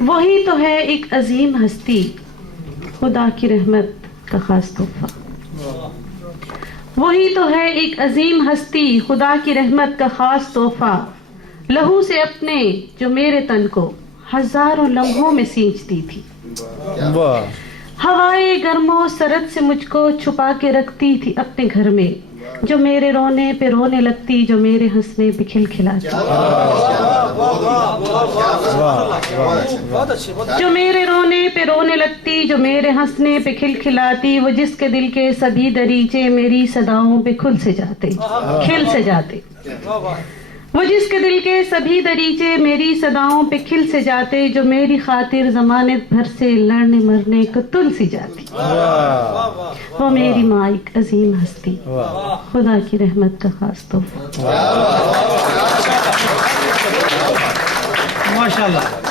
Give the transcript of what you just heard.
وہی تو ہے ایک عظیم ہستی، خدا کی رحمت کا خاص تحفہ. وہی تو ہے ایک عظیم ہستی، خدا کی رحمت کا خاص تحفہ. لہو سے اپنے جو میرے تن کو ہزاروں لمحوں میں سینچتی تھی. ہوائے گرم و سرد سے مجھ کو چھپا کے رکھتی تھی اپنے گھر میں، جو میرے رونے پہ رونے لگتی، جو میرے ہنسنے پہ کھلکھلاتی. جو میرے رونے پہ رونے لگتی، جو میرے ہنسنے پہ کھلکھلاتی، وہ جس کے دل کے سبھی دریچے میری صداؤں پہ کھل سے جاتے. وہ جس کے دل کے سبھی دریچے میری صداؤں پہ کھل سے جاتے، جو میری خاطر زمانے بھر سے لڑنے مرنے کو تل سی جاتی. وہ میری ماں ایک عظیم ہستی، خدا کی رحمت کا خاص تحفہ. ماشاءاللہ.